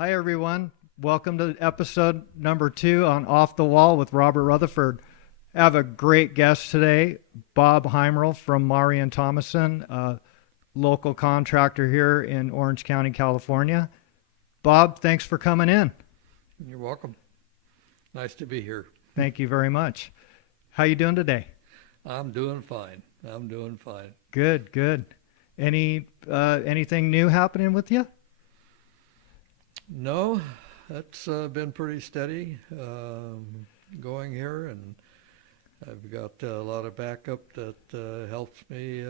Hi, everyone. Welcome to episode number 2 on Off the Wall with Robert Rutherford. I have a great guest today, Bob Heimerl from Mowery and Thomason, a local contractor here in Orange County, California. Bob, thanks for coming in. You're welcome. Nice to be here. Thank you very much. How you doing today? I'm doing fine. I'm doing fine. Good, good. Anything new happening with you? No, that's been pretty steady going here, and I've got a lot of backup that helps me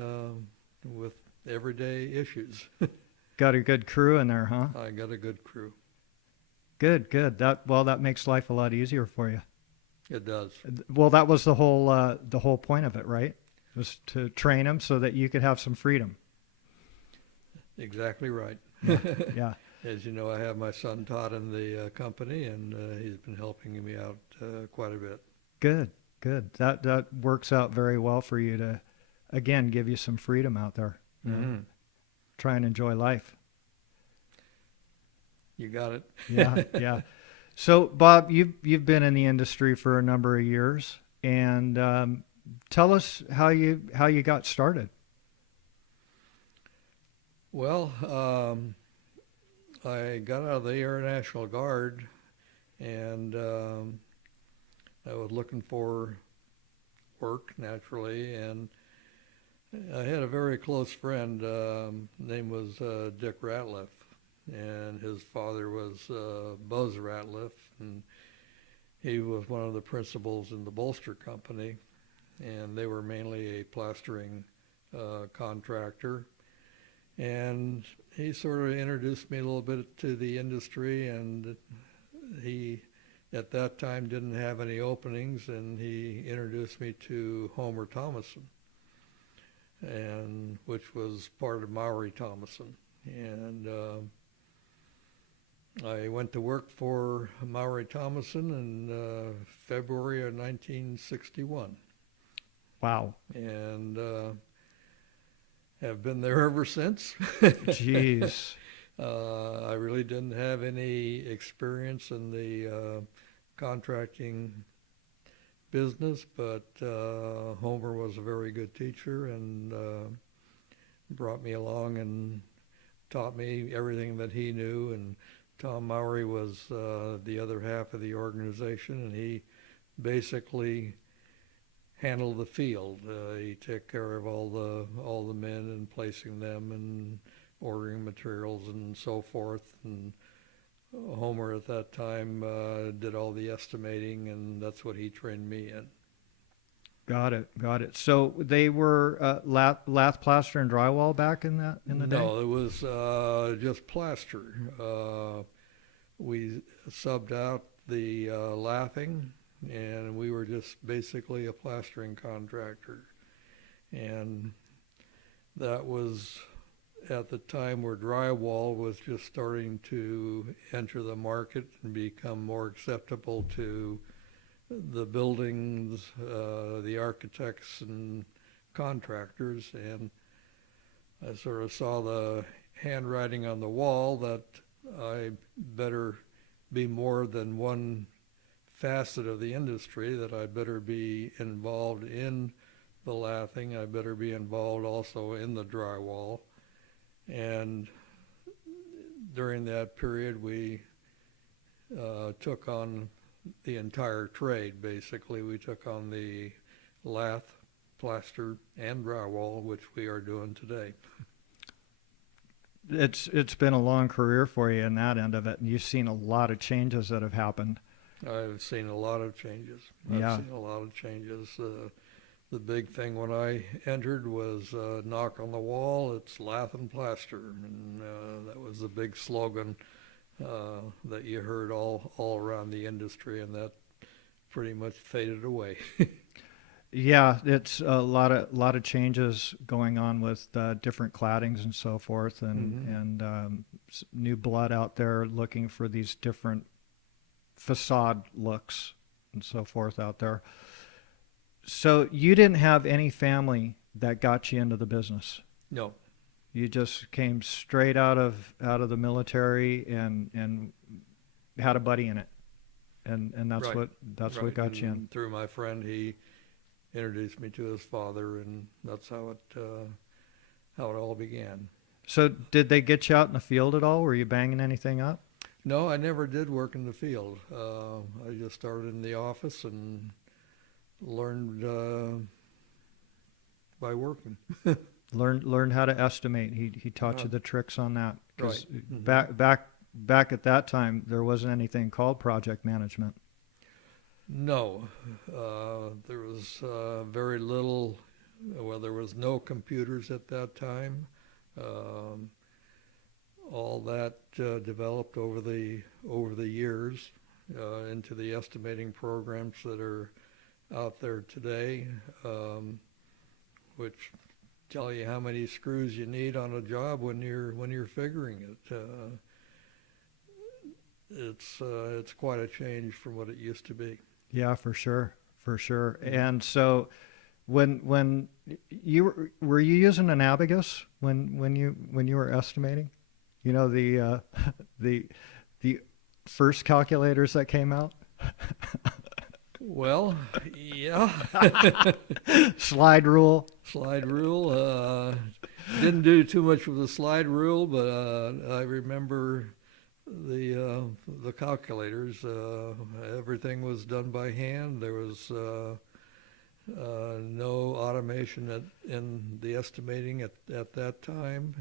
with everyday issues. Got a good crew in there, huh? I got a good crew. Good, good. That makes life a lot easier for you. It does. Well, that was the whole point of it, right? Was to train them so that you could have some freedom. Exactly right. Yeah. As you know, I have my son Todd in the company, and he's been helping me out quite a bit. Good, good. That works out very well for you to, again, give you some freedom out there. Mm-hmm. Try and enjoy life. You got it. Yeah, yeah. So, Bob, you've been in the industry for a number of years, and tell us how you got started. Well, I got out of the Air National Guard, and I was looking for work naturally, and I had a very close friend. Name was Dick Ratliff, and his father was Buzz Ratliff, and he was one of the principals in the bolster company, and they were mainly a plastering contractor. And he sort of introduced me a little bit to the industry, and he, at that time, didn't have any openings, and he introduced me to Homer Thomason, and which was part of Mowery Thomason. And I went to work for Mowery Thomason in February of 1961. Wow. And have been there ever since. Jeez. I really didn't have any experience in the contracting business, but Homer was a very good teacher and brought me along and taught me everything that he knew. And Tom Mowery was the other half of the organization, and he basically handle the field. He took care of all the men and placing them and ordering materials and so forth. And Homer at that time did all the estimating, and that's what he trained me in. Got it. Got it. So they were lath, plaster, and drywall back in the day? No, it was just plaster. We subbed out the lathing, and we were just basically a plastering contractor. And that was at the time where drywall was just starting to enter the market and become more acceptable to the buildings, the architects and contractors. And I sort of saw the handwriting on the wall that I better be more than one facet of the industry, that I better be involved in the lathing. I better be involved also in the drywall. And during that period, we took on the entire trade, basically. We took on the lath, plaster, and drywall, which we are doing today. It's been a long career for you in that end of it, and you've seen a lot of changes that have happened. I've seen a lot of changes. The big thing when I entered was knock on the wall, it's lath and plaster. And that was the big slogan that you heard all around the industry, and that pretty much faded away. Yeah, it's a lot of changes going on with different claddings and so forth, and new blood out there looking for these different facade looks and so forth out there. So you didn't have any family that got you into the business? No. You just came straight out of the military and had a buddy in it, and that's Right. what Right. got you in. And through my friend, he introduced me to his father, and that's how it all began. So did they get you out in the field at all? Were you banging anything up? No, I never did work in the field. I just started in the office and learned by working. Learned how to estimate. He taught you the tricks on that. 'Cause Right. Mhm. back at that time, there wasn't anything called project management. No, there was very little. Well, there was no computers at that time. Um, all that developed over the years into the estimating programs that are out there today, which tell you how many screws you need on a job when you're figuring it. It's quite a change from what it used to be. Yeah, for sure. And so, when you were you using an abacus when you were estimating? You know the the first calculators that came out. Well, yeah. Slide rule. Slide rule. Didn't do too much with the slide rule, but I remember the calculators. Everything was done by hand. There was no automation in the estimating at that time.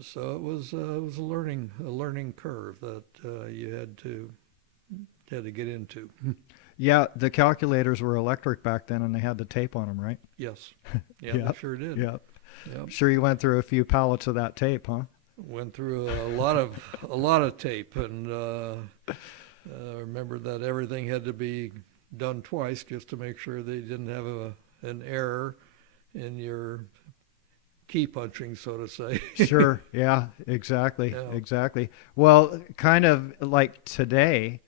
So it was a learning curve that you had to get into. Yeah, the calculators were electric back then, and they had the tape on them, right? Yes. Yeah, Yep. they sure did. Yep. Yep. Sure, you went through a few pallets of that tape, huh? Went through a lot of tape, and remember that everything had to be done twice just to make sure they didn't have an error in your key punching, so to say. Sure. Yeah, exactly. Yeah. Exactly. Well, kind of like today,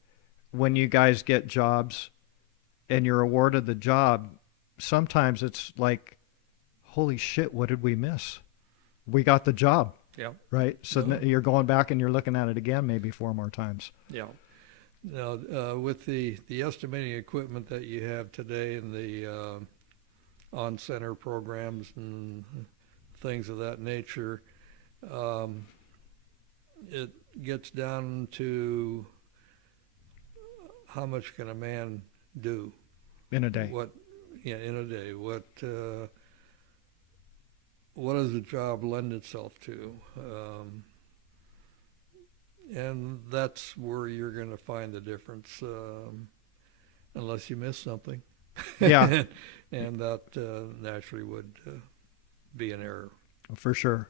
when you guys get jobs and you're awarded the job, sometimes it's like, holy shit, what did we miss? We got the job. Yeah. Right? So No. you're going back and you're looking at it again maybe 4 more times. Yeah. Now, with the estimating equipment that you have today and the on-center programs and things of that nature, it gets down to how much can a man do In a day. in a day? What does the job lend itself to? And that's where you're going to find the difference, unless you miss something. Yeah. And that naturally would be an error. For sure.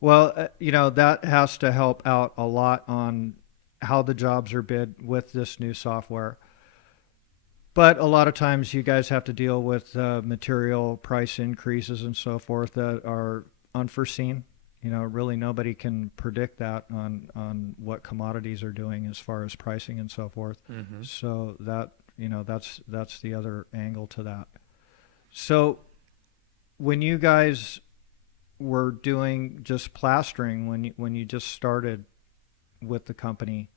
Well, that has to help out a lot on how the jobs are bid with this new software. But a lot of times you guys have to deal with material price increases and so forth that are unforeseen. Really nobody can predict that on what commodities are doing as far as pricing and so forth. Mm-hmm. So that, that's the other angle to that. So when you guys were doing just plastering, when you just started with the company,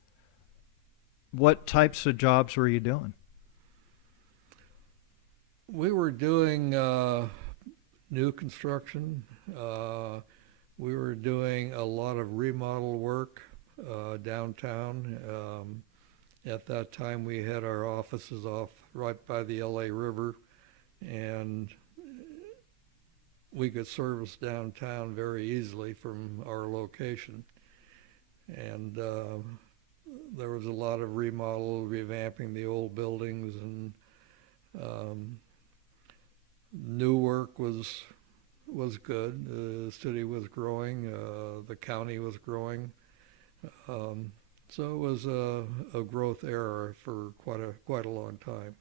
what types of jobs were you doing? We were doing new construction. We were doing a lot of remodel work downtown. At that time, we had our offices off right by the LA River, and we could service downtown very easily from our location. And there was a lot of remodel, revamping the old buildings, and new work was good. The city was growing. The county was growing. So it was a growth era for quite a long time.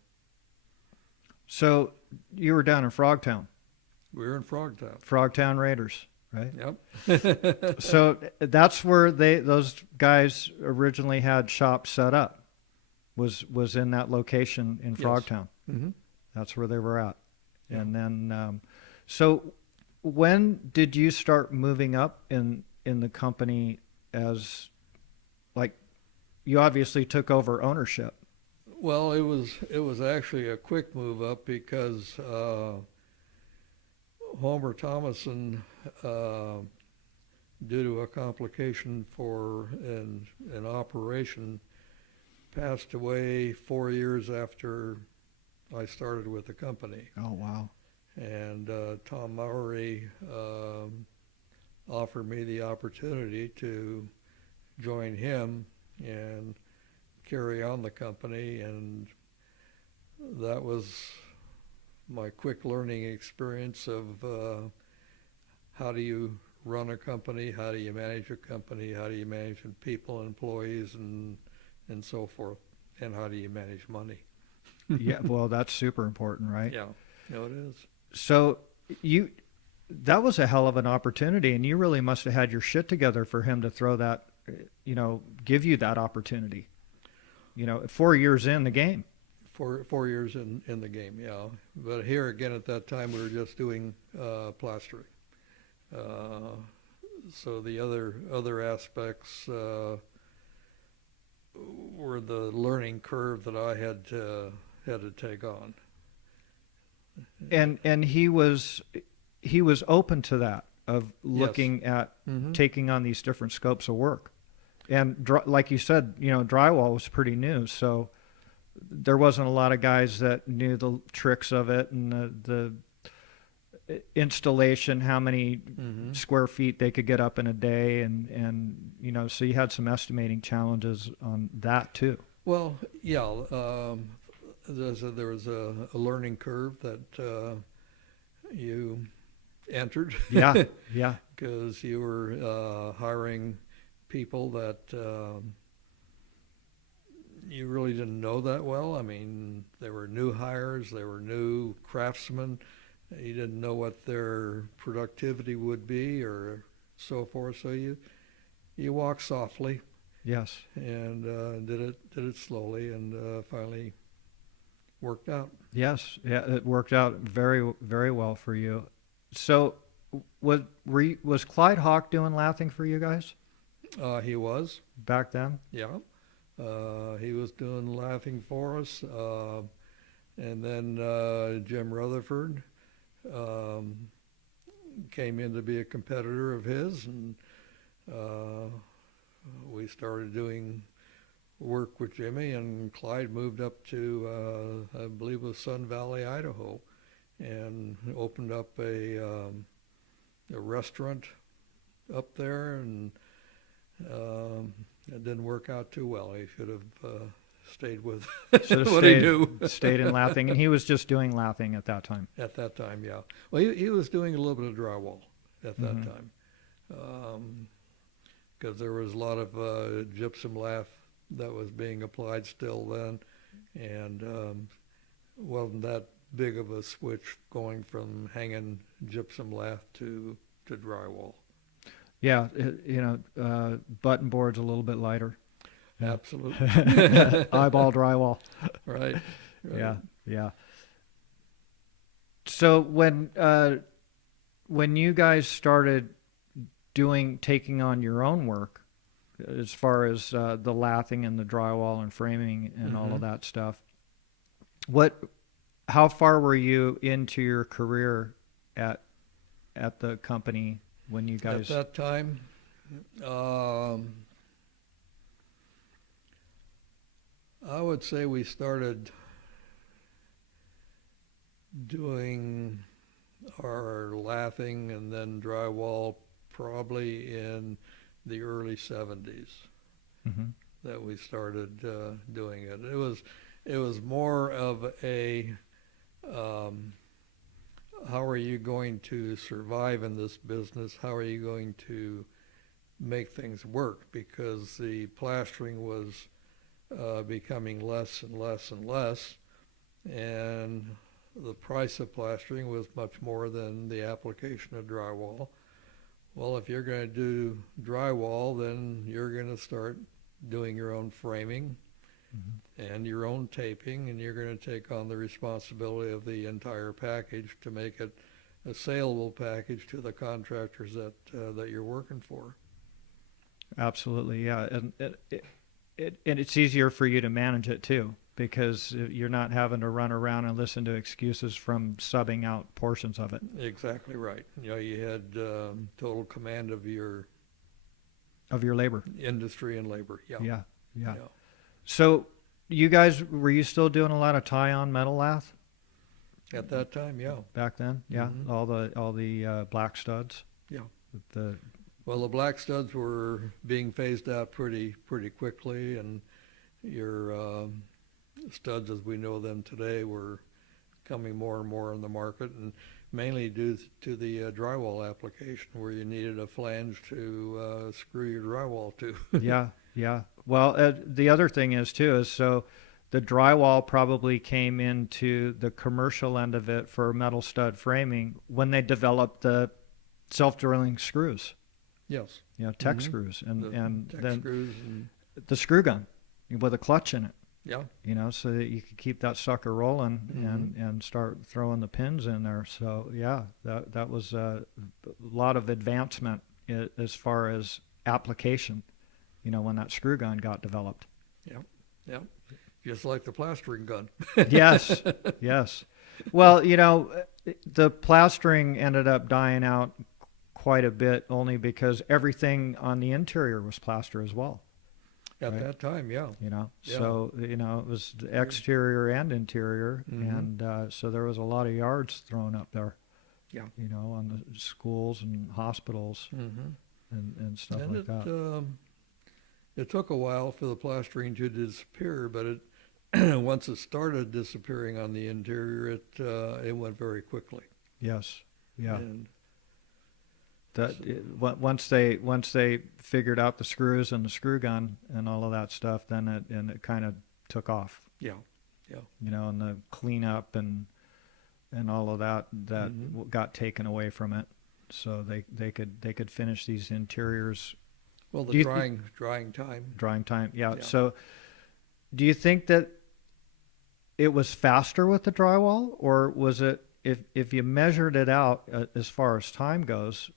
So you were down in Frogtown. We were in Frogtown. Frogtown Raiders, right? Yep. So that's where those guys originally had shops set up. Was in that location in Yes. Frogtown. Mm-hmm. That's where they were at. Yeah. And then, so when did you start moving up in the company as, like, you obviously took over ownership? Well, it was actually a quick move up because Homer Thomason, due to a complication for an operation, passed away 4 years after I started with the company. Oh, wow. And Tom Mowery offered me the opportunity to join him and carry on the company, and that was my quick learning experience of how do you run a company, how do you manage a company, how do you manage people, employees, and so forth, and how do you manage money. Yeah, well, that's super important, right? Yeah, no, it is. So that was a hell of an opportunity, and you really must have had your shit together for him to throw that, give you that opportunity. 4 years in the game. 4 years in the game, yeah. But here again, at that time, we were just doing plastering. So the other aspects were the learning curve that I had to take on. And he was open to that, of looking at taking on these different scopes of work. And like you said, drywall was pretty new, so there wasn't a lot of guys that knew the tricks of it and the installation, how many square feet they could get up in a day, and so you had some estimating challenges on that too. Well, yeah, there was a learning curve that you entered. Yeah, yeah. Because you were hiring people that you really didn't know that well. I mean, they were new hires, they were new craftsmen. You didn't know what their productivity would be or so forth. So you walk softly. Yes. And did it slowly, and finally worked out. Yes. Yeah, it worked out very, very well for you. So was Clyde Hawk doing lathing for you guys? He was. Back then? Yeah. He was doing lathing for us. And then Jim Rutherford came in to be a competitor of his, and we started doing work with Jimmy, and Clyde moved up to, I believe it was Sun Valley, Idaho, and opened up a restaurant up there, and it didn't work out too well. He should have stayed with what he knew. Stayed in lathing, and he was just doing lathing at that time. At that time, yeah. Well, he was doing a little bit of drywall at that time, because there was a lot of gypsum lath that was being applied still then, and wasn't that big of a switch going from hanging gypsum lath to drywall. Yeah, button board's a little bit lighter. Absolutely. Eyeball drywall. Right. Yeah, yeah. So when you guys started taking on your own work, as far as the lathing and the drywall and framing and all of that stuff, how far were you into your career at the company when you guys? At that time, I would say we started doing our lathing and then drywall probably in the early 70s that we started doing it. It was more of a how are you going to survive in this business? How are you going to make things work? Because the plastering was becoming less and less and less, and the price of plastering was much more than the application of drywall. Well, if you're going to do drywall, then you're going to start doing your own framing and your own taping, and you're going to take on the responsibility of the entire package to make it a saleable package to the contractors that you're working for. Absolutely, yeah, and and it's easier for you to manage it too, because you're not having to run around and listen to excuses from subbing out portions of it. Exactly right. You had total command of your Labor. industry and labor. Yeah. Yeah, yeah. Yeah. So, were you still doing a lot of tie-on metal lath At that time, yeah. back then? Yeah, Mhm. all the black studs. Yeah. With the Well, the black studs were being phased out pretty quickly, and your studs as we know them today were coming more and more on the market, and mainly due to the drywall application where you needed a flange to screw your drywall to. yeah, yeah. Well, the other thing is too is so the drywall probably came into the commercial end of it for metal stud framing when they developed the self-drilling screws. Yes. Tech Mhm. screws, The and tech then screws and the screw gun with a clutch in it. yeah. So that you could keep that sucker rolling and start throwing the pins in there. So yeah, that was a lot of advancement as far as application. When that screw gun got developed. Yeah. Just like the plastering gun. Yes, yes. Well, the plastering ended up dying out quite a bit only because everything on the interior was plaster as well. At Right. that time, yeah. Yeah. So, it was the exterior and interior, Mhm. and so there was a lot of yards thrown up there. Yeah. On the schools and hospitals Mm-hmm. and stuff And like that. it took a while for the plastering to disappear, but it once it started disappearing on the interior, it went very quickly. Yes. Yeah. And Once they figured out the screws and the screw gun and all of that stuff, then it kind of took off. yeah. And the cleanup and all of that Mhm. got taken away from it, so they could finish these interiors. Well, Do the you drying time. drying time. Yeah. Yeah. So, do you think that it was faster with the drywall, or was it if you measured it out as far as time goes?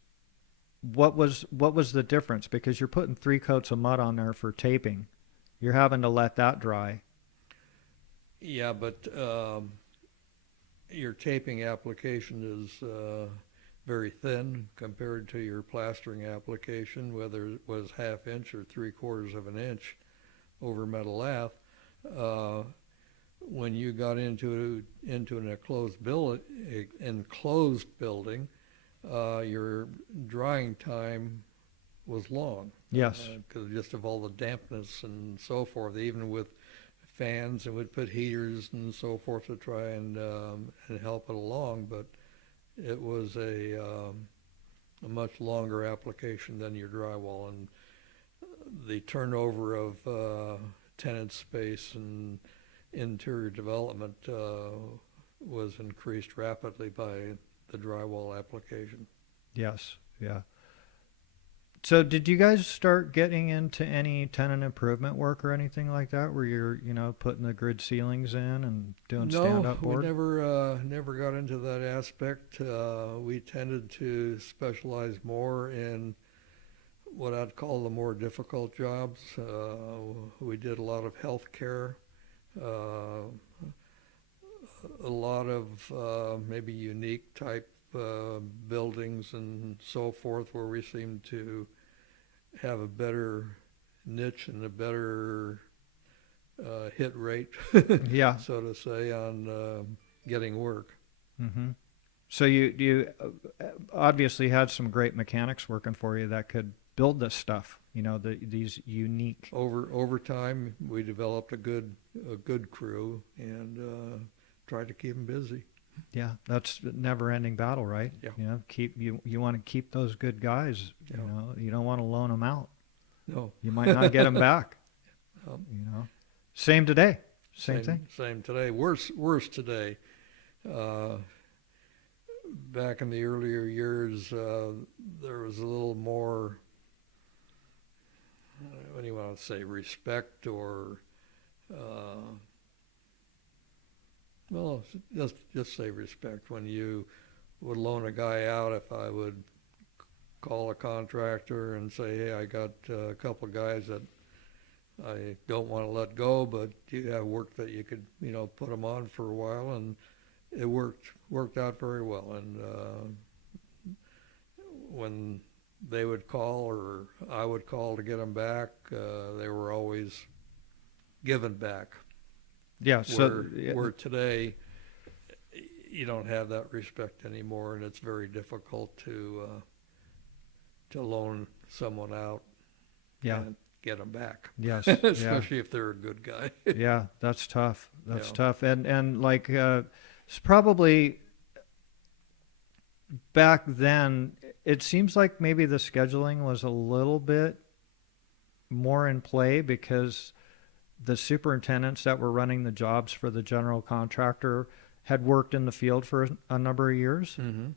What was the difference? Because you're putting 3 coats of mud on there for taping. You're having to let that dry. Yeah, but your taping application is very thin compared to your plastering application, whether it was 1/2 inch or 3/4 of an inch over metal lath. When you got into an enclosed building, your drying time was long. Yes. Because just of all the dampness and so forth, even with fans, and would put heaters and so forth to try and help it along, but it was a much longer application than your drywall, and the turnover of tenant space and interior development was increased rapidly by the drywall application. Yes. Yeah. So did you guys start getting into any tenant improvement work or anything like that, where you're putting the grid ceilings in and doing stand-up No, we board? never got into that aspect. We tended to specialize more in what I'd call the more difficult jobs. We did a lot of healthcare, a lot of maybe unique type buildings and so forth, where we seemed to have a better niche and a better hit rate, Yeah. so to say, on getting work. Mm-hmm. So you obviously had some great mechanics working for you that could build this stuff. These unique. Over time, we developed a good crew and tried to keep them busy. Yeah, that's a never-ending battle, right? Yeah. You want to keep those good guys. Yeah. You don't want to loan them out. No. You might not get them back. Same today. Same thing. Same today. Worse today. Back in the earlier years, there was a little more, what do you want to say, respect, or well, just say respect when you would loan a guy out if I would call a contractor and say, hey, I got a couple of guys that I don't want to let go, but you have work that you could, put them on for a while, and it worked out very well. And when they would call or I would call to get them back, they were always given back. Yeah. So Where today you don't have that respect anymore, and it's very difficult to loan someone out. Yeah. And get them back. Yes. Especially if they're a good guy. Yeah, that's tough. That's Yeah. tough. And like it's probably back then. It seems like maybe the scheduling was a little bit more in play because the superintendents that were running the jobs for the general contractor had worked in the field for a number of years. Mm-hmm.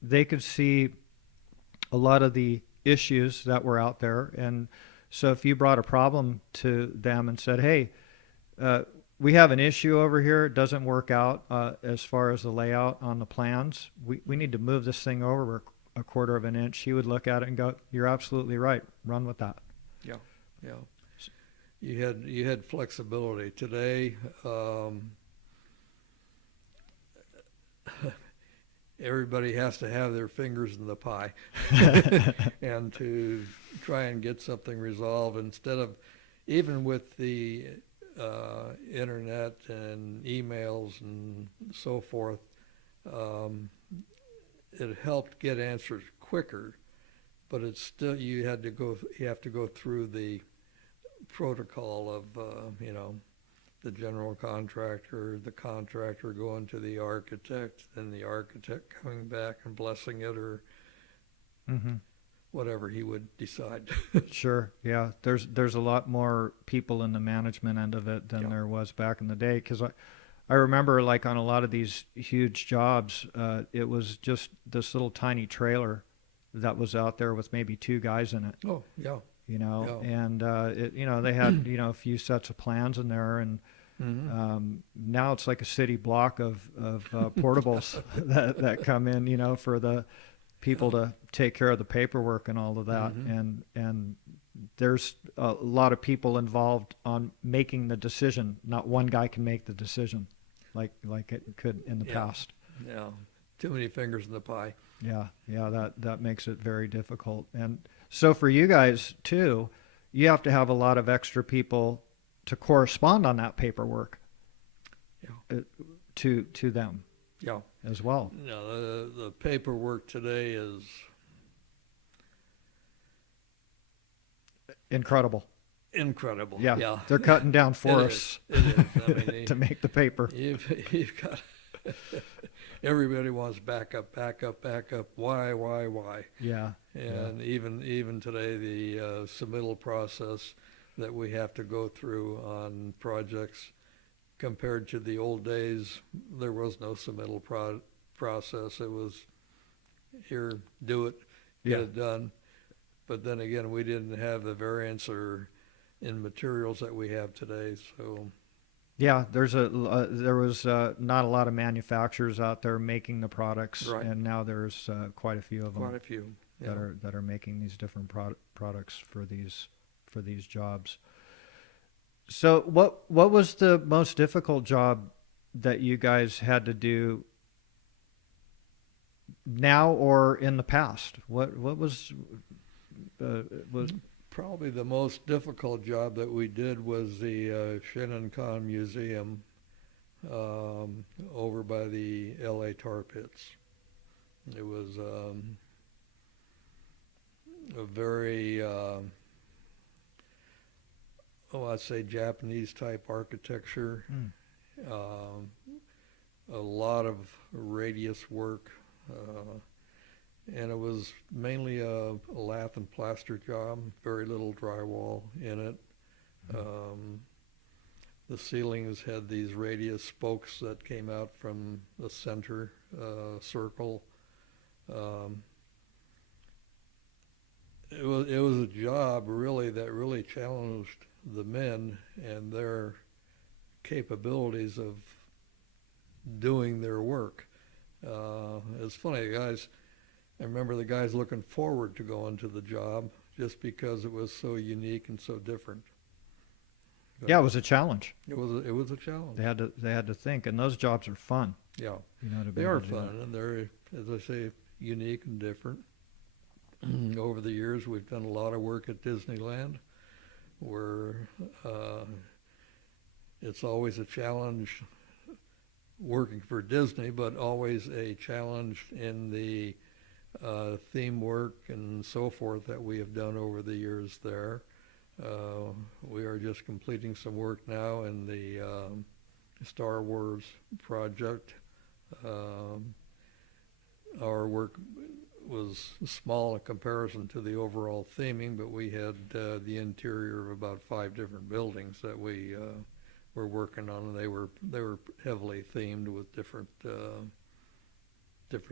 They could see a lot of the issues that were out there. And so if you brought a problem to them and said, hey, we have an issue over here, it doesn't work out as far as the layout on the plans, we need to move this thing over a quarter of an inch, he would look at it and go, you're absolutely right, run with that. Yeah. You had flexibility. Today, everybody has to have their fingers in the pie and to try and get something resolved instead of, even with the internet and emails and so forth, it helped get answers quicker, but it's still, you have to go through the protocol of the general contractor, the contractor going to the architect, and the architect coming back and blessing it or whatever he would decide. Sure, yeah. There's a lot more people in the management end of it than there was back in the day. Because I remember, like, on a lot of these huge jobs, it was just this little tiny trailer that was out there with maybe 2 guys in it. Oh, yeah. And they had a few sets of plans in there, and now it's like a city block of portables that come in, for the people to take care of the paperwork and all of that. And there's a lot of people involved on making the decision. Not one guy can make the decision like it could in the past. Yeah, too many fingers in the pie. Yeah, that makes it very difficult. And so for you guys too, you have to have a lot of extra people to correspond on that paperwork to them as well. The paperwork today is incredible. Yeah. They're cutting down forests It is. I mean, to make the paper. You've got everybody wants backup. Why? Yeah. And even today, the submittal process that we have to go through on projects, compared to the old days, there was no submittal process. It was, here, do it, get it done. But then again, we didn't have the variance or in materials that we have today. So yeah, there was not a lot of manufacturers out there making the products, and now there's quite a few of them. Quite a few that are making these different products for these jobs. So what was the most difficult job that you guys had to do now or in the past? What was probably the most difficult job that we did was the Shinnecoin Museum over by the LA tar pits. It was a very I'd say Japanese type architecture. A lot of radius work, and it was mainly a lath and plaster job, very little drywall in it. The ceilings had these radius spokes that came out from the center circle. It was a job really that really challenged the men and their capabilities of doing their work. It's funny, I remember the guys looking forward to going to the job just because it was so unique and so different. But Yeah, it was a challenge. it was a challenge. They had to think, and those jobs are fun. Yeah, You know, to be they able are to do fun, that. and they're, as I say, unique and different. Over the years, we've done a lot of work at Disneyland, where it's always a challenge working for Disney, but always a challenge in the theme work and so forth that we have done over the years there. We are just completing some work now in the Star Wars project. Our work was small in comparison to the overall theming, but we had the interior of about 5 different buildings that we were working on, and they were heavily themed with different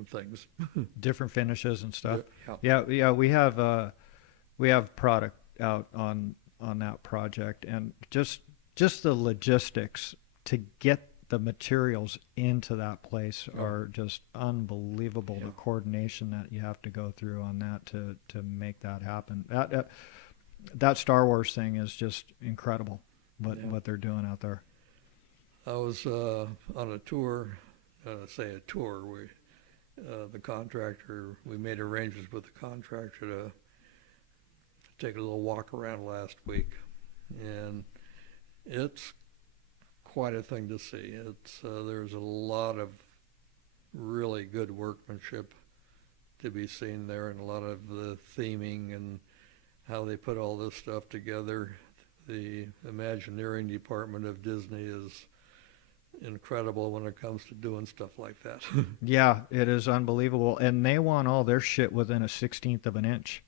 things. Different finishes and stuff. Yeah. Yeah. We have product out on that project, and just the logistics to get the materials into that place are just unbelievable. Yeah. The coordination that you have to go through on that to make that happen. That Star Wars thing is just incredible. What they're doing out there. I was on a tour. The contractor, we made arrangements with the contractor to take a little walk around last week, and it's quite a thing to see. There's a lot of really good workmanship to be seen there, and a lot of the theming and how they put all this stuff together. The Imagineering department of Disney is incredible when it comes to doing stuff like that. Yeah, it is unbelievable, and they want all their shit within a 1/16 of an inch.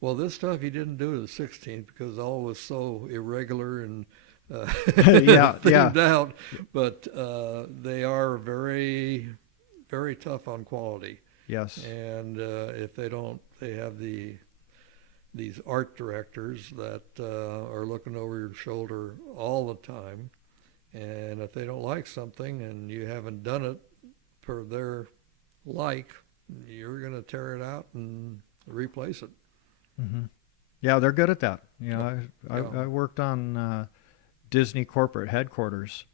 Well, this stuff he didn't do to the 16th because all was so irregular and themed out. But they are very, very tough on quality. Yes. And if they don't, they have these art directors that are looking over your shoulder all the time. And if they don't like something and you haven't done it per their like, you're going to tear it out and replace it. Mm-hmm. Yeah, they're good at that. You know, I worked on Disney corporate headquarters,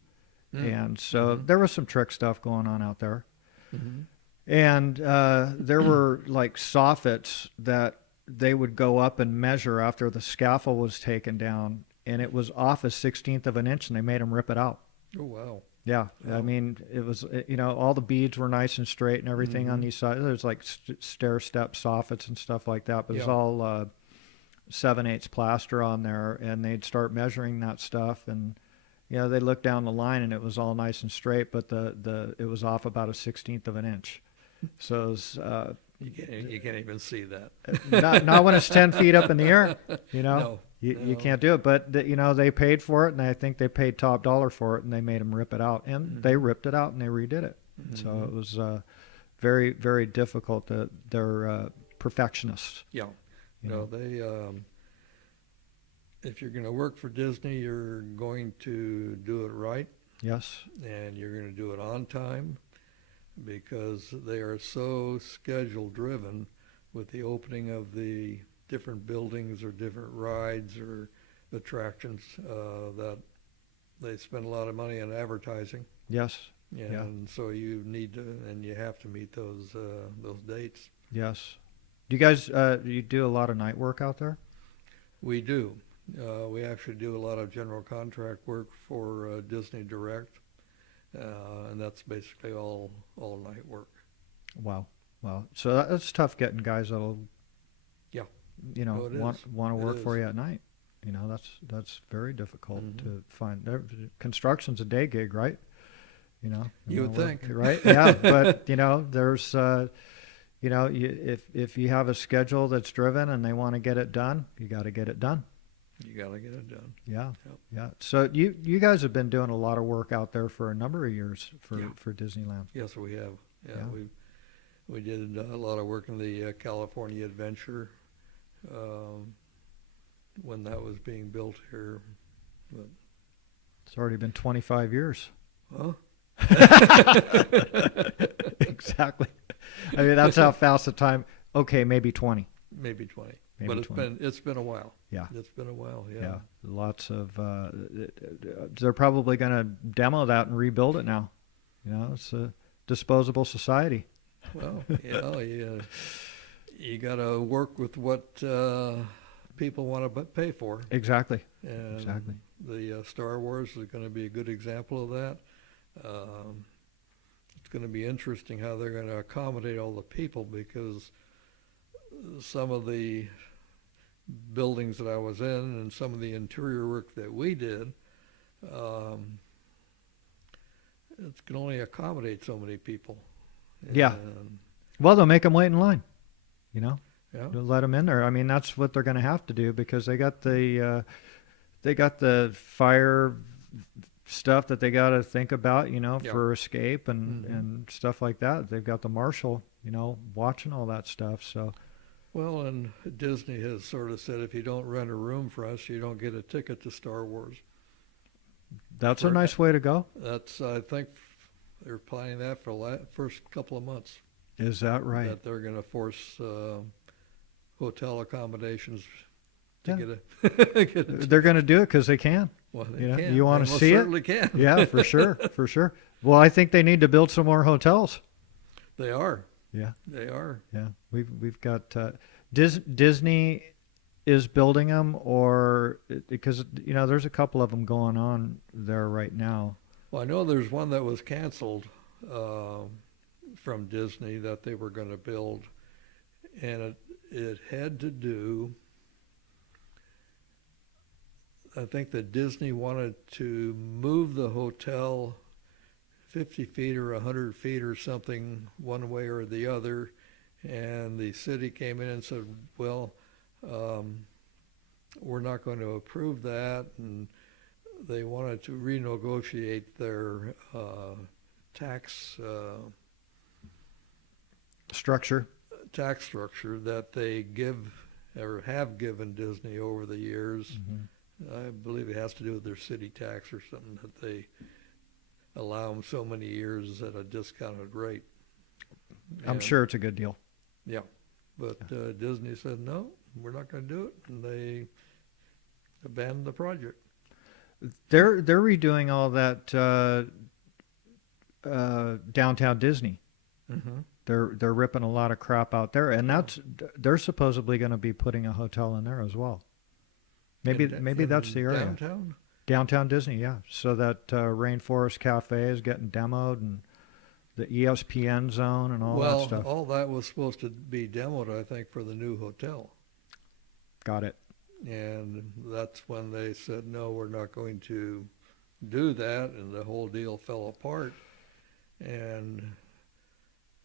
and so there was some trick stuff going on out there. Mm-hmm. And there were like soffits that they would go up and measure after the scaffold was taken down, and it was off a 1/16 of an inch, and they made them rip it out. Oh, wow. Yeah, I mean, it was, all the beads were nice and straight and everything on these sides. There's like stair step soffits and stuff like that, but it's all 7/8 plaster on there, and they'd start measuring that stuff, and they looked down the line, and it was all nice and straight, but it was off about a 1/16 of an inch. So it was, you can't even see that. not when it's 10 feet up in the air. No. You can't do it, but they paid for it, and I think they paid top dollar for it, and they made them rip it out, and they ripped it out and they redid it. So it was very, very difficult. They're perfectionists. Yeah. They if you're going to work for Disney, you're going to do it right. Yes. And you're going to do it on time, because they are so schedule driven with the opening of the different buildings or different rides or attractions that they spend a lot of money on advertising. Yes. And so you need to, and you have to meet those dates. Yes. Do you guys you do a lot of night work out there? We do. We actually do a lot of general contract work for Disney Direct, and that's basically all night work. Wow. So that's tough getting guys that'll want to work for you at night. That's very difficult to find. Construction's a day gig, right? You would think, right? Yeah, but there's if you have a schedule that's driven and they want to get it done, you got to get it done. You got to get it done. Yeah. Yep. Yeah. So you guys have been doing a lot of work out there for a number of years for Disneyland. Yes, we have. Yeah. We did a lot of work in the California Adventure when that was being built here. But, it's already been 25 years. huh? Exactly. I mean, that's how fast the time. Okay, maybe 20. Maybe 20. Maybe But 20. it's been a while. Yeah. It's been a while. Yeah. Yeah. Lots of. They're probably going to demo that and rebuild it now. You know, it's a disposable society. Well, you got to work with what people want to pay for. Exactly. And Exactly. the Star Wars is going to be a good example of that. It's going to be interesting how they're going to accommodate all the people, because some of the buildings that I was in and some of the interior work that we did, it can only accommodate so many people. Yeah. And, Well, they'll make them wait in line. You know, yeah. they'll let them in there. I mean, that's what they're going to have to do, because they got the fire stuff that they got to think about, you know, Yeah. for escape and, Mhm. and stuff like that. They've got the marshal, you know, watching all that stuff. So, Well, and Disney has sort of said, if you don't rent a room for us, you don't get a ticket to Star Wars. that's a For- nice way to go. That's, I think, they're planning that for the first couple of months. Is that right? That they're going to force hotel accommodations to Yeah. get a get a They're going to do it because they can. well, they You know, can. you wanna They most see it? certainly can. Yeah, for sure. For sure. Well, I think they need to build some more hotels. They are. Yeah. They are. Yeah. We've got Disney is building them, or because, you know, there's a couple of them going on there right now. Well, I know there's one that was canceled from Disney that they were going to build, and it had to do. I think that Disney wanted to move the hotel 50 feet or 100 feet or something one way or the other, and the city came in and said, well, we're not going to approve that, and they wanted to renegotiate their tax Structure. structure that they give or have given Disney over the years. Mhm. I believe it has to do with their city tax or something, that they allow them so many years at a discounted rate. I'm And- sure it's a good deal. Yeah, but Disney said, no, we're not going to do it, and they abandoned the project. They're redoing all that downtown Disney. Mm-hmm. They're ripping a lot of crap out there, and they're supposedly going to be putting a hotel in there as well. Maybe that's the area. Downtown? Downtown Disney, yeah. So that Rainforest Cafe is getting demoed, and the ESPN zone and all that stuff. All that was supposed to be demoed, I think, for the new hotel. Got it. And that's when they said, no, we're not going to do that, and the whole deal fell apart. And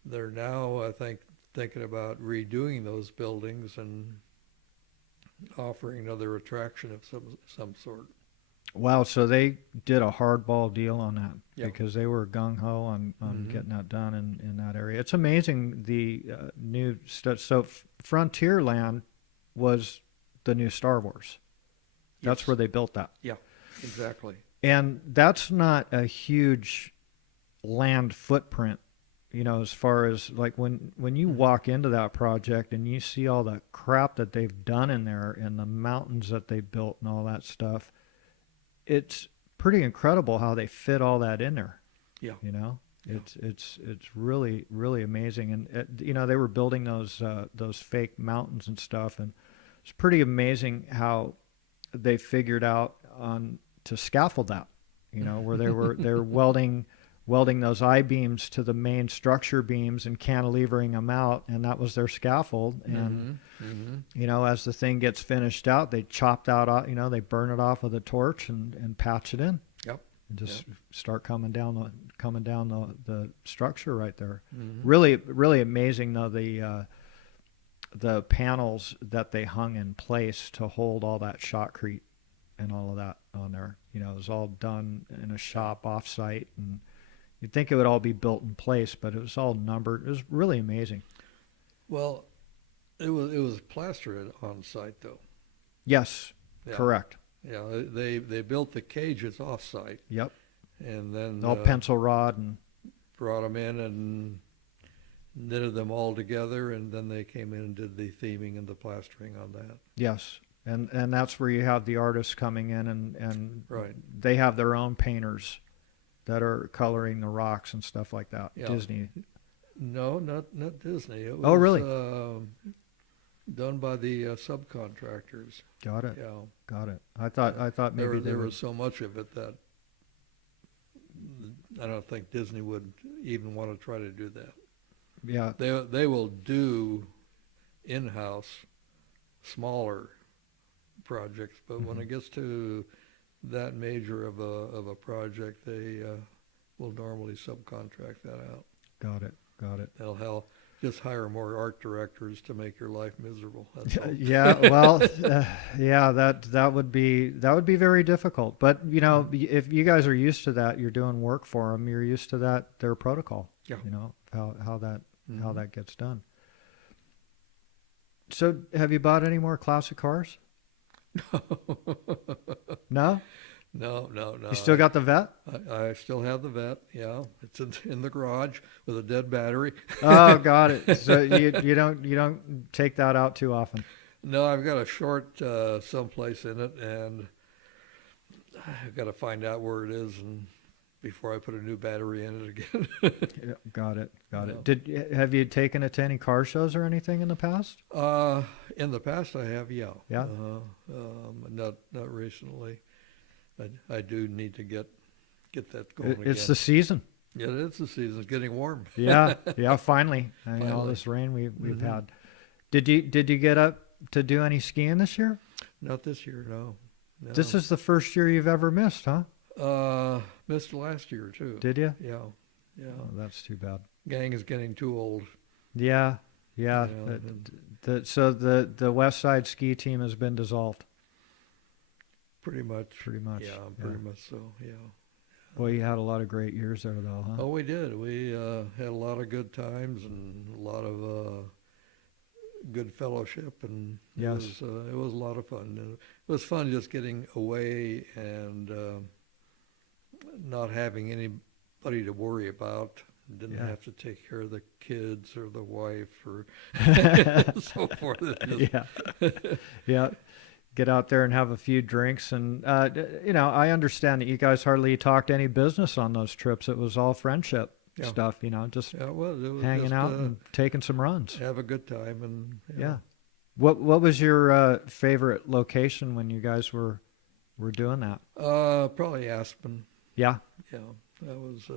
they're now, I think, thinking about redoing those buildings and offering another attraction of some sort. Wow, so they did a hardball deal on that Yeah. because they were gung-ho on Mhm. getting that done in that area. It's amazing the new stuff. So Frontierland was the new Star Wars. That's Yes. where they built that. Yeah, exactly. And that's not a huge land footprint, you know, as far as like when you walk into that project and you see all the crap that they've done in there and the mountains that they built and all that stuff, it's pretty incredible how they fit all that in there. Yeah. You know, Yeah. it's really, really amazing. And you know, they were building those fake mountains and stuff, and it's pretty amazing how they figured out to scaffold that, you know, where they're welding those I-beams to the main structure beams and cantilevering them out, and that was their scaffold. And you know, as the thing gets finished out, they chop that off, you know, they burn it off with a torch and patch it in. Yep. And just start coming down the structure right there. Mhm. Really, really amazing though, the panels that they hung in place to hold all that shotcrete and all of that on there. You know, it was all done in a shop off-site, and you'd think it would all be built in place, but it was all numbered. It was really amazing. Well, it was plastered on site though. Yes, Yeah. correct. Yeah, they built the cages off site, Yep, and then all pencil rod and brought them in and knitted them all together, and then they came in and did the theming and the plastering on that. Yes. And that's where you have the artists coming in and Right. they have their own painters that are coloring the rocks and stuff like that. Yeah. Disney. No, not Disney. It was, Oh, really? Done by the subcontractors. Got it. Yeah. Got it. I thought maybe There they was so much of it that I don't think Disney would even want to try to do that. yeah. They will do in-house smaller projects, but when Mhm. it gets to that major of a project, they will normally subcontract that out. Got it. Got it. They'll just hire more art directors to make your life miserable. That's all. Yeah, well, yeah, that would be very difficult. But you know, if you guys are used to that, you're doing work for them. You're used to that their protocol. Yeah. You know how Mhm. that gets done. So, have you bought any more classic cars? No, No. you still got the vet. I still have the vet. Yeah, it's in the garage with a dead battery. Oh, got it. So you don't take that out too often. No, I've got a short someplace in it, and I've got to find out where it is, and before I put a new battery in it again. Yeah, got it. Yeah. Have you taken it to any car shows or anything in the past? In the past, I have, yeah. Yeah. Not recently. I do need to get that going again. It's the season. Yeah, it's the season. It's getting warm. Yeah, finally. I mean, all Finally. this rain we've Mhm. had. Did you get up to do any skiing this year? Not this year, no. This is the first year you've ever missed, huh? Missed last year too. Did you? Yeah. Oh, that's too bad. Gang is getting too old. Yeah. Yeah, So the West Side ski team has been dissolved. Pretty much. Pretty much. Yeah, pretty much so. Yeah. Well, you had a lot of great years there, though, huh? Oh, we did. We had a lot of good times and a lot of good fellowship, and Yes. it was a lot of fun. And it was fun just getting away and not having anybody to worry about. Didn't Yeah. have to take care of the kids or the wife or so forth. It just- Yeah. Get out there and have a few drinks, and you know, I understand that you guys hardly talked any business on those trips. It was all friendship Yeah. stuff, you know, just Yeah, well, it was hanging just, out and taking some runs. have a good time, and Yeah. What was your favorite location when you guys were doing that? probably Aspen. Yeah. Yeah, that was.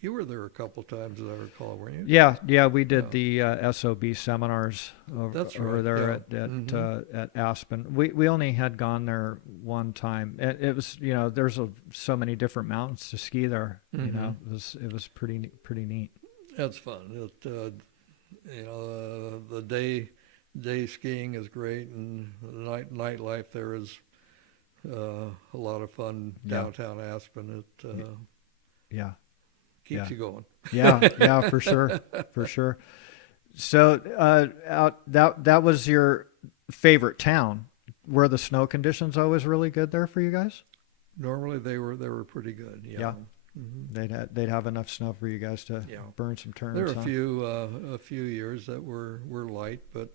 You were there a couple times, as I recall, weren't you? Yeah, we did Yeah. the SOB seminars That's over right, there yeah. Mhm. at Aspen. We only had gone there one time. It was, you know, there's so many different mountains to ski there. You know, it was pretty neat. That's fun. The day skiing is great, and the nightlife there is a lot of fun Yeah. downtown Aspen. It Yeah. keeps Yeah. you going. Yeah, for sure. So that was your favorite town. Were the snow conditions always really good there for you guys? Normally they were pretty good. Yeah. Yeah. Mhm. They'd have enough snow for you guys to Yeah. burn some turns. There were huh? a few years that were light, but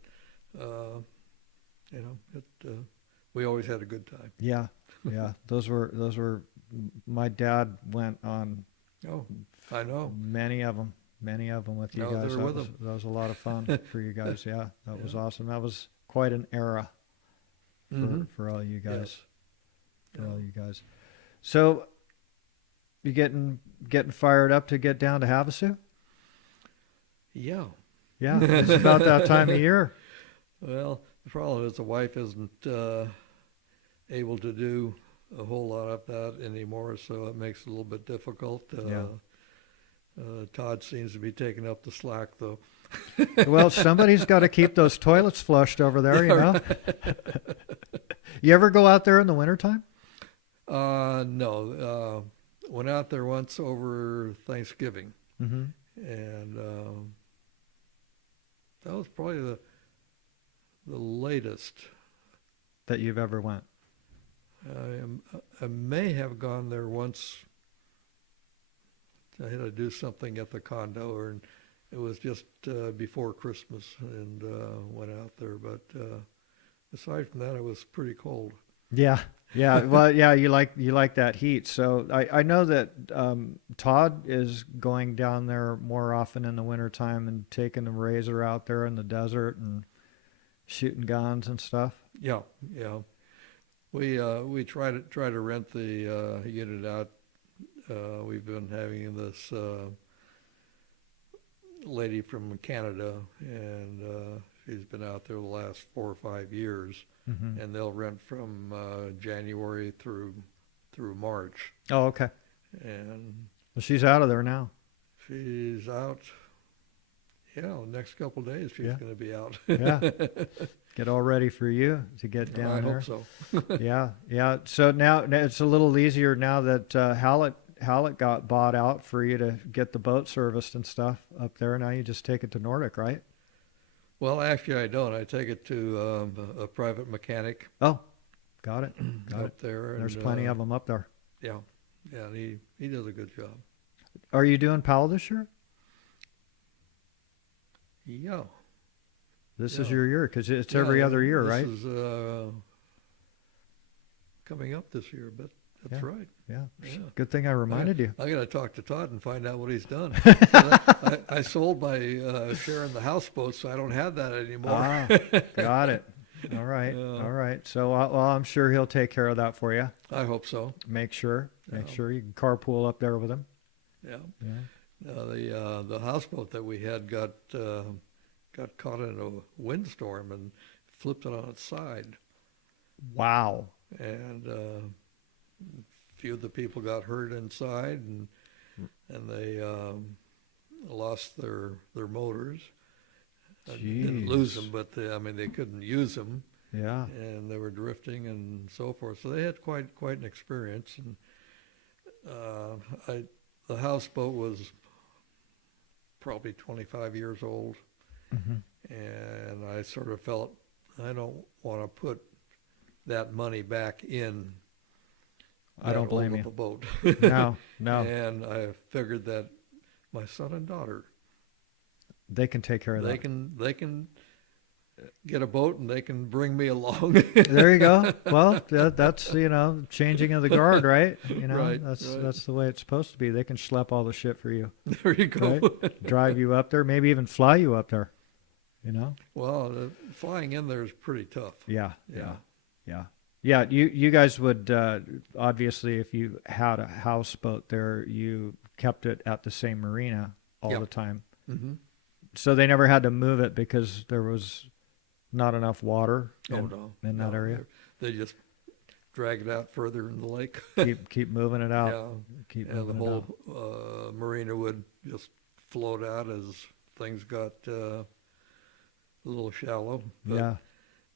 we always had a good time. Yeah. Those were. My dad went on Oh, I know. many of them with you I was guys. there with them. That was a lot of fun for you guys. Yeah, that was Yeah. awesome. That was quite an era for all you guys. Yes. For Yeah. all you guys. So, you getting fired up to get down to Havasu? Yeah. Yeah, it's about that time of year. Well, the problem is the wife isn't able to do a whole lot of that anymore, so it makes it a little bit difficult. Todd seems to be taking up the slack, though. Well, somebody's got to keep those toilets flushed over there, you know? Right. You ever go out there in the wintertime? No. Went out there once over Thanksgiving, Mm-hmm. and that was probably the latest. That you've ever went? I may have gone there once. I had to do something at the condo, It was just before Christmas, and went out there. But aside from that, it was pretty cold. Yeah, yeah. Well, yeah, you like that heat. So I know that Todd is going down there more often in the wintertime and taking the razor out there in the desert and shooting guns and stuff. Yeah, yeah. We try to rent the unit out. We've been having this lady from Canada, and she's been out there the last 4 or 5 years, Mm-hmm. and they'll rent from January through March, Oh, okay. and Well, she's out of there now. she's out. Yeah, the next couple of days she's Yeah. going to be out. Yeah. Get all ready for you to get down I there. hope so. Yeah, yeah. So now it's a little easier now that Hallett got bought out for you to get the boat serviced and stuff up there. Now you just take it to Nordic, right? Well, actually, I don't. I take it to a private mechanic Oh, got it. Got up it. there. There's and, plenty of them up there. Yeah, yeah, and he does a good job. Are you doing Powell this year? Yeah. This is Yeah. your year because it's every other year, right? This is coming up this year, but that's Yeah. right. Yeah. Yeah. Good thing I reminded you. I got to talk to Todd and find out what he's done. I sold my share in the houseboat, so I don't have that anymore. Ah, got it. All right. Yeah. All right. So, well, I'm sure he'll take care of that for you. I hope so. Make sure Yeah. you can carpool up there with him. Yeah. Yeah. The houseboat that we had got caught in a windstorm and flipped it on its side, Wow. and a few of the people got hurt inside, and they lost their motors. Didn't lose them, but they couldn't use them, Yeah. and they were drifting and so forth. So they had quite an experience. And the houseboat was probably 25 years old, Mm-hmm. and I sort of felt I don't want to put that money back in. I don't that blame old you. of a boat. No, no. And I figured that my son and daughter, They can take care of they that. can get a boat and they can bring me along. There you go. Well, that's changing of the guard, right? Right, that's right. that's the way it's supposed to be. They can schlep all the shit for you, There you go. right? Drive you up there, maybe even fly you up there. Well, flying in there is pretty tough. Yeah, Yeah. yeah, yeah. You guys would obviously, if you had a houseboat there, you kept it at the same marina all Yep. the time. Mm-hmm. So they never had to move it because there was not enough water in that No, area. They just drag it out further in the lake. keep moving it out. Yeah, Keep and the moving it out. whole marina would just float out as things got a little shallow. But Yeah,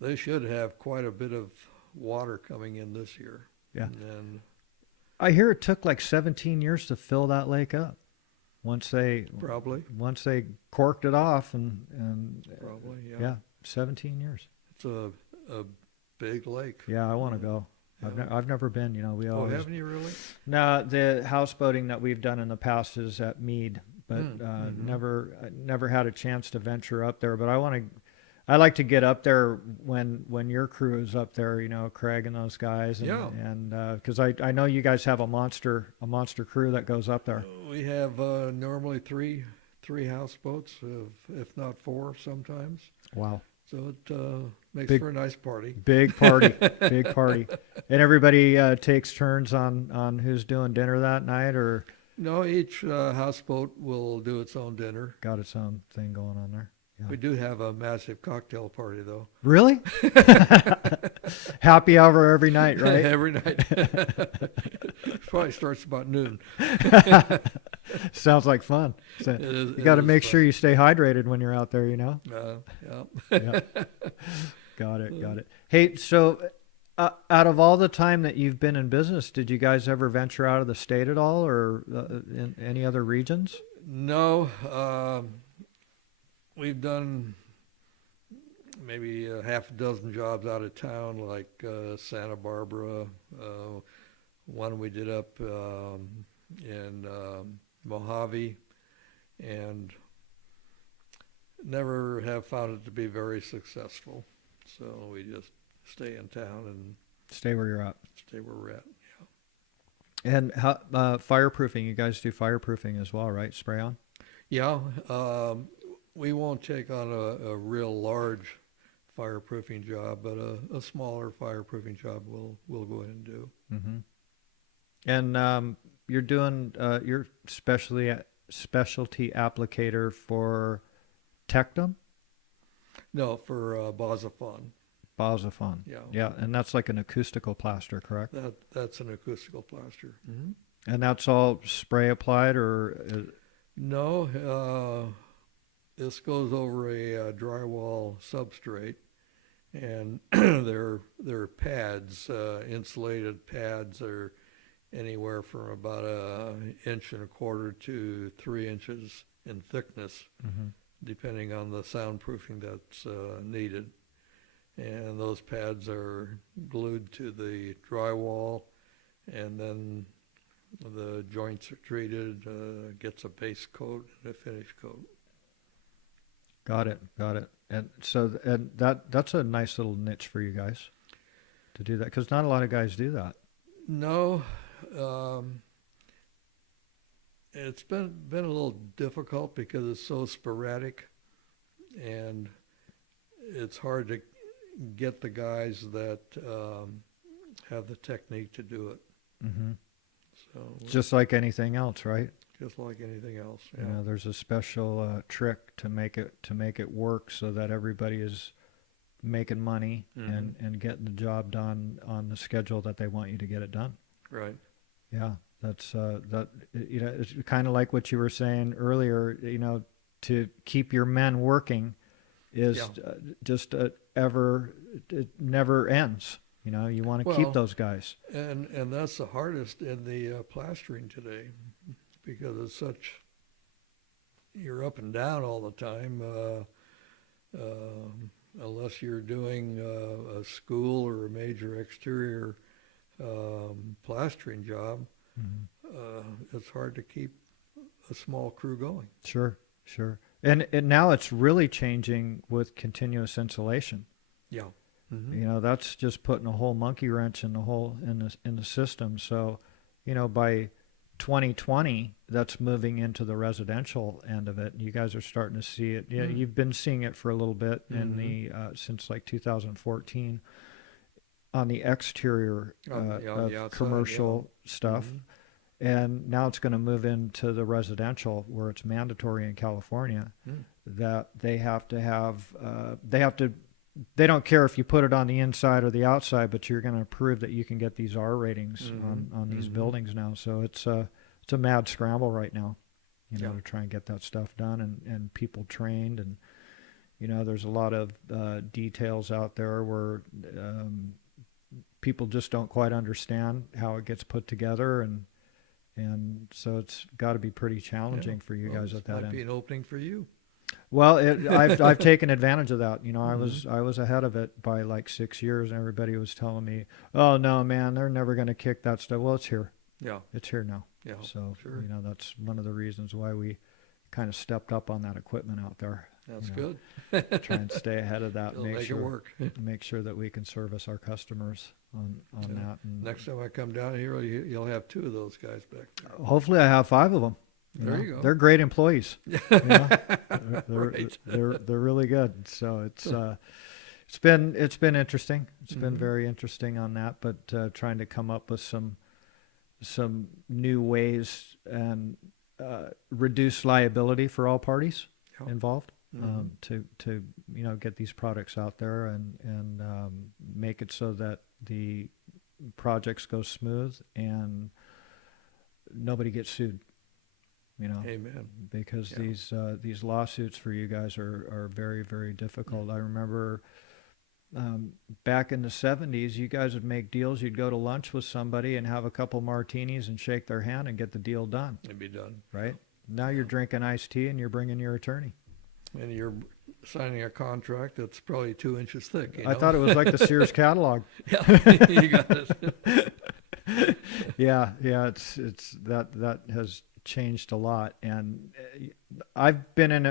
they should have quite a bit of water coming in this year. Yeah. And I hear it took like 17 years to fill that lake up. Once they probably, corked it off and probably, yeah. yeah, 17 years. It's a big lake. Yeah, I want to go. Yeah. I've never been. We Oh, always haven't you really? no. The houseboating that we've done in the past is at Mead, but Mhm. never had a chance to venture up there. But I like to get up there when your crew is up there. Craig and those guys. And, Yeah. And because I know you guys have a monster crew that goes up there. We have normally three houseboats, if not 4 sometimes. Wow. So it makes Big- for a nice party. Big party, big party, and everybody takes turns on who's doing dinner that night, or No, each houseboat will do its own dinner. got its own thing going on there. Yeah. We do have a massive cocktail party, though. Really? Happy hour every night, right? Every night. Probably starts about noon. Sounds like fun. So It is- you it got to is make fun. sure you stay hydrated when you're out there. Yeah. Yeah. Got it. Hey, so out of all the time that you've been in business, did you guys ever venture out of the state at all, or in any other regions? No, we've done maybe a half a dozen jobs out of town, like Santa Barbara. One we did up in Mojave, and never have found it to be very successful. So we just stay in town and Stay where you're at. stay where we're at. And how fireproofing? You guys do fireproofing as well, right? Spray on. Yeah, we won't take on a real large fireproofing job, but a smaller fireproofing job we'll go ahead and do. Mm-hmm. And you're doing your specialty applicator for Tectum, No, for Bazafon. Bazafon. Yeah. Yeah, and that's like an acoustical plaster, correct? That's an acoustical plaster. Mm-hmm. And that's all spray applied, or No, this goes over a drywall substrate, and they're pads, insulated pads are anywhere from about 1.25 inches to 3 inches in thickness, mm-hmm. depending on the soundproofing that's needed. And those pads are glued to the drywall, and then the joints are treated, gets a base coat and a finish coat. Got it. And so, and that's a nice little niche for you guys to do that, because not a lot of guys do that. No, it's been a little difficult because it's so sporadic, and it's hard to get the guys that have the technique to do it. Mm-hmm. So Just like anything else, right? just like anything else. You know, there's a special trick to make it work so that everybody is making money Mm-hmm. and getting the job done on the schedule that they want you to get it done. Right. Yeah, that's that. You know, it's kind of like what you were saying earlier. You know, to keep your men working is just it never ends. You know, you want to keep those guys. And that's the hardest in the plastering today, because it's such, you're up and down all the time. Unless you're doing a school or a major exterior plastering job, it's hard to keep a small crew going. Sure. And now it's really changing with continuous insulation. Yeah. Mm-hmm. You know, that's just putting a whole monkey wrench in the system. So, you know, by 2020, that's moving into the residential end of it. You guys are starting to see it. Yeah, you've been seeing it for a little bit in the since like 2014 on the exterior of outside, commercial stuff. Mm-hmm. And now it's going to move into the residential, where it's mandatory in California that they have to have they don't care if you put it on the inside or the outside, but you're going to prove that you can get these R ratings on these buildings now. So it's a mad scramble right now, you know, to try and get that stuff done and people trained. And, you know, there's a lot of details out there where people just don't quite understand how it gets put together. And so it's got to be pretty challenging for you guys at that end. Might be an opening for you. Well, I've taken advantage of that. You know, I was ahead of it by like 6 years, and everybody was telling me, "Oh no, man, they're never going to kick that stuff." Well, it's here. Yeah, it's here now. Yeah, so sure. You know, that's one of the reasons why we kind of stepped up on that equipment out there. That's good. Try and stay ahead of that. Make it work. Make sure that we can service our customers on that. And next time I come down here, you'll have 2 of those guys back there. Hopefully, I have 5 of them. There you go. They're great employees. You know? Right. They're really good. So it's been interesting. It's been very interesting on that. But trying to come up with some new ways and reduce liability for all parties involved. To you know, get these products out there and make it so that the projects go smooth and nobody gets sued. You know, Amen. Because these lawsuits for you guys are very, very difficult. I remember back in the 70s, you guys would make deals. You'd go to lunch with somebody and have a couple martinis and shake their hand and get the deal done. It'd be done. Right? Now you're drinking iced tea and you're bringing your attorney. And you're signing a contract that's probably 2 inches thick. You know? I thought it was like the Sears catalog. Yeah, you got it. Yeah, it's that has changed a lot. And I've been in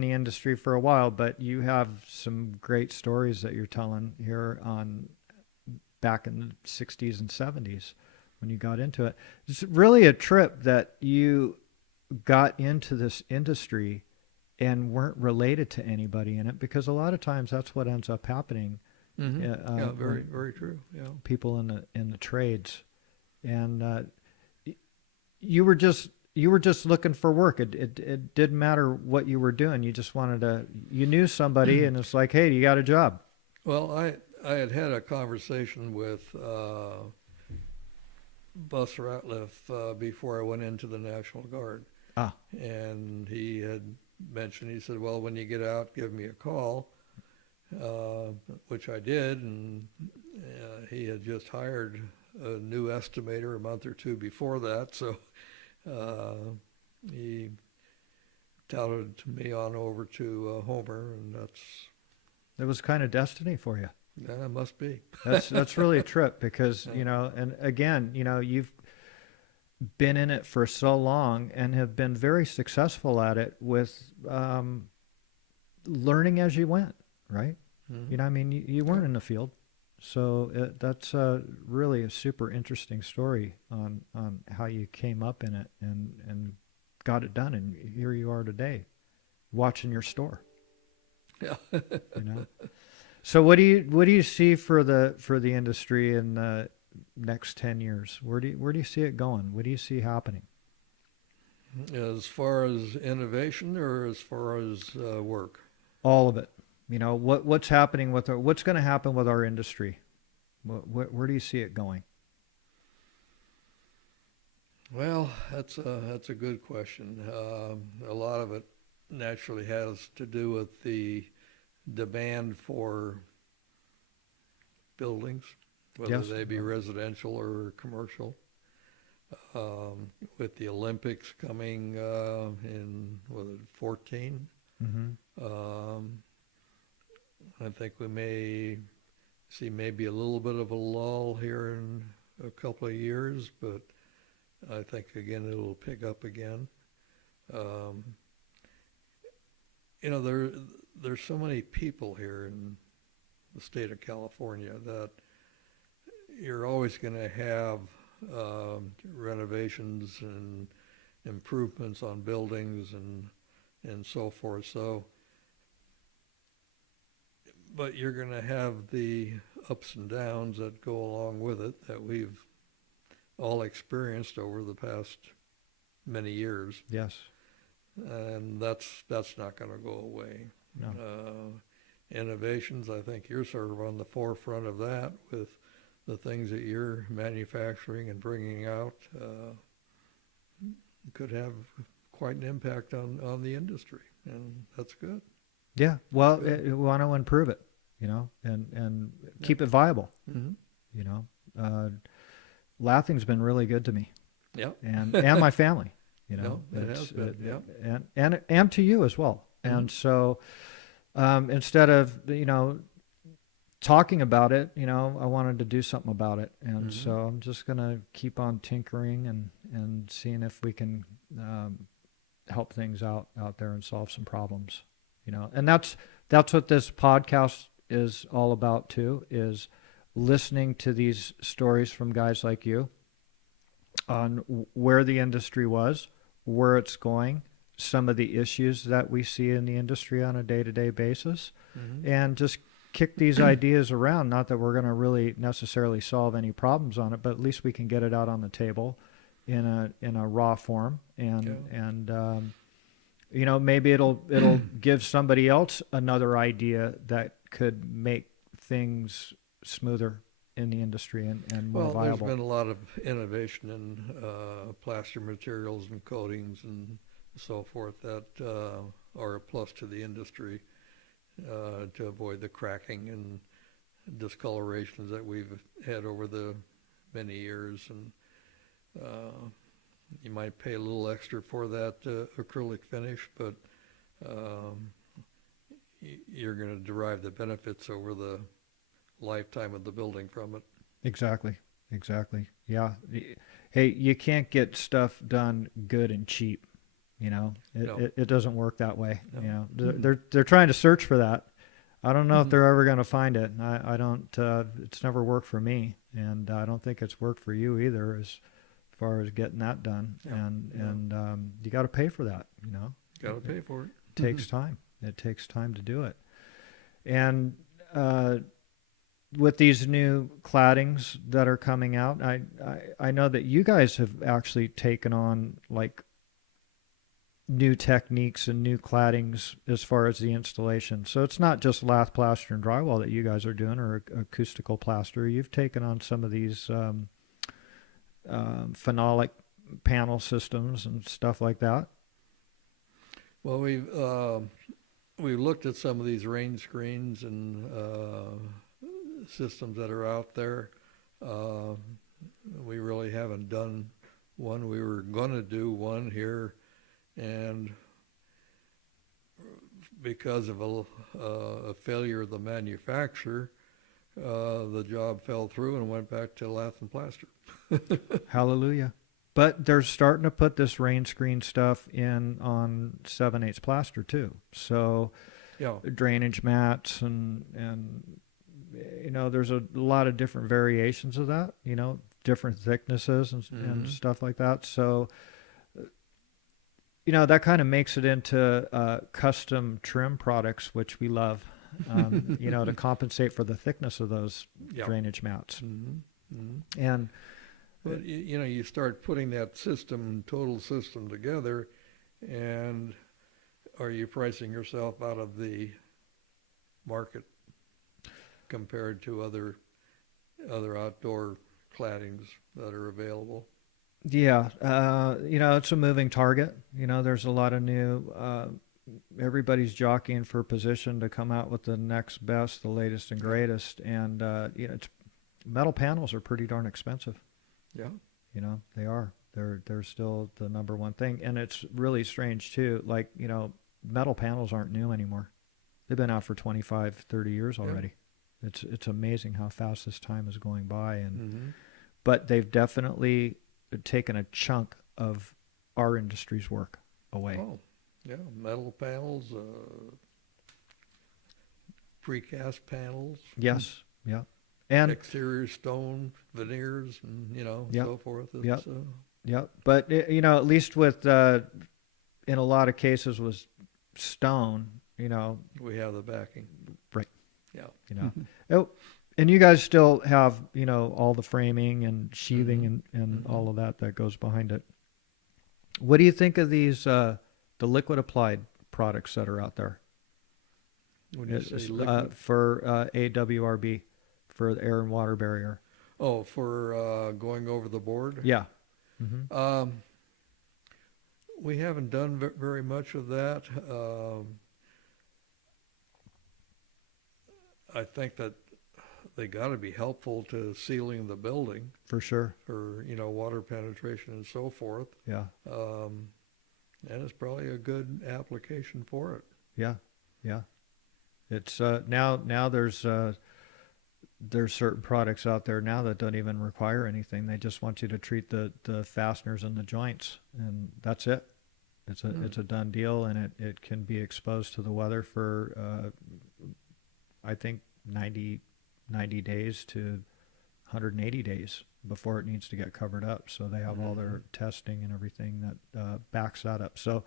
the industry for a while, but you have some great stories that you're telling here on back in the 60s and 70s when you got into it. It's really a trip that you got into this industry and weren't related to anybody in it, because a lot of times that's what ends up happening. Yeah, very, very true. Yeah. People in the trades, and you were just looking for work. It didn't matter what you were doing. You just wanted to. You knew somebody, and it's like, hey, you got a job. Well, I had a conversation with Bus Ratliff before I went into the National Guard. Ah, And he had mentioned, he said, well, when you get out, give me a call, which I did. And he had just hired a new estimator a month or two before that. So he touted me on over to Homer, and it was kind of destiny for you. that must be. That's really a trip, because Yeah. and again, you've been in it for so long and have been very successful at it with learning as you went, right? Mhm. I mean, you weren't in the field, so that's really a super interesting story on how you came up in it and got it done, and here you are today, watching your store. Yeah. You know. So what do you see for the industry in the next 10 years? Where do you see it going? What do you see happening? As far as innovation or as far as work? All of it. What's happening with what's going to happen with our industry? Where do you see it going? Well, that's a good question. A lot of it naturally has to do with the demand for buildings, whether Yes. they be residential or commercial. With the Olympics coming in, was it 14? Mm-hmm. I think we may see maybe a little bit of a lull here in a couple of years, but I think again it'll pick up again. Um, there's so many people here in the state of California that you're always going to have renovations and improvements on buildings and so forth. So, but you're going to have the ups and downs that go along with it that we've all experienced over the past many years, Yes. and that's not going to go away. No. Innovations, I think you're sort of on the forefront of that with the things that you're manufacturing and bringing out. Could have quite an impact on the industry, and that's good. Yeah. Well, Good. we want to improve it, and Yeah. keep it viable. Mm-hmm. You know, lathing's been really good to me Yep. and my family. No, it has been. Yep. And to you as well. Mhm. And so instead of talking about it, I wanted to do something about it, and Mhm. so I'm just gonna keep on tinkering and seeing if we can help things out there and solve some problems. And that's what this podcast is all about too, is listening to these stories from guys like you on where the industry was, where it's going, some of the issues that we see in the industry on a day-to-day basis, Mhm. and just kick these ideas around. Not that we're going to really necessarily solve any problems on it, but at least we can get it out on the table in a raw form, and maybe it'll give somebody else another idea that could make things smoother in the industry and more Well, viable. there's been a lot of innovation in plaster materials and coatings and so forth that are a plus to the industry to avoid the cracking and discolorations that we've had over the many years. And you might pay a little extra for that acrylic finish, but you're going to derive the benefits over the lifetime of the building from it. Exactly. Yeah. Hey, you can't get stuff done good and cheap. You know, No. it doesn't work that way. No. You know, they're trying to search for that. I don't know if Mhm. they're ever going to find it. I don't. It's never worked for me, and I don't think it's worked for you either, as far as getting that done. Yeah. And you got to pay for that. You know, Got to pay for it. it takes time. It takes time to do it. And with these new claddings that are coming out, I know that you guys have actually taken on like new techniques and new claddings as far as the installation. So it's not just lath, plaster, and drywall that you guys are doing, or acoustical plaster. You've taken on some of these phenolic panel systems and stuff like that. Well, we've looked at some of these rain screens and systems that are out there. We really haven't done one. We were going to do one here, and because of a failure of the manufacturer, the job fell through and went back to lath and plaster. Hallelujah. But they're starting to put this rain screen stuff in on 7/8 plaster too. So Yeah. drainage mats and you know, there's a lot of different variations of that, you know, different thicknesses and stuff like that. So you know, that kind of makes it into custom trim products, which we love, you know, to compensate for the thickness of those Yeah. drainage mats. Mm-hmm. Mm-hmm. And But you know, you start putting that total system together, and are you pricing yourself out of the market compared to other outdoor claddings that are available? yeah, you know, it's a moving target. You know, there's a lot of new, everybody's jockeying for position to come out with the next best, the latest and greatest. And, you know, metal panels are pretty darn expensive. Yeah. You know, they are. They're still the number one thing. And it's really strange too. Like, you know, metal panels aren't new anymore. They've been out for 25, 30 years already. Yeah. It's amazing how fast this time is going by. And but they've definitely taken a chunk of our industry's work away. Oh, yeah, metal panels, precast panels. Yes, yeah. And exterior stone, veneers, and so forth. It's, yeah, but you know, at least with in a lot of cases was stone. You know, we have the backing, right? Yeah, you know, oh, and you guys still have all the framing and sheathing and all of that goes behind it. What do you think of these the liquid applied products that are out there? When you say liquid? For AWRB. For the air and water barrier. Oh, for going over the board? Yeah. We haven't done very much of that. I think that they got to be helpful to sealing the building. For sure. For, water penetration and so forth. Yeah. And it's probably a good application for it. Yeah. Yeah. It's now there's certain products out there now that don't even require anything. They just want you to treat the fasteners and the joints, and that's it. It's a done deal, and it can be exposed to the weather for I think 90 days to 180 days before it needs to get covered up. So they have all their testing and everything that backs that up. So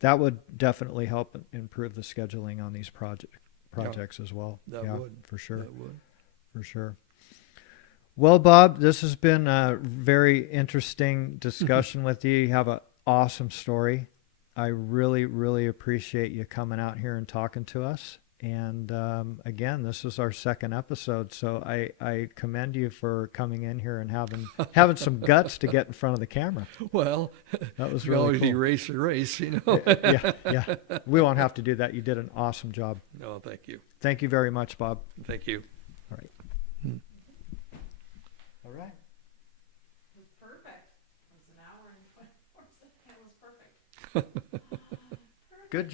that would definitely help improve the scheduling on these projects as well. That would. For sure. That would. For sure. Well, Bob, this has been a very interesting discussion with you. You have an awesome story. I really, really appreciate you coming out here and talking to us. And again, this is our second episode, so I commend you for coming in here and having some guts to get in front of the camera. Well, that was you really always cool. erase the race, Yeah. We won't have to do that. You did an awesome job. No, thank you. Thank you very much, Bob. Thank you. All right. All right. It was perfect. It was an hour and 24 seconds. It was perfect. Good job.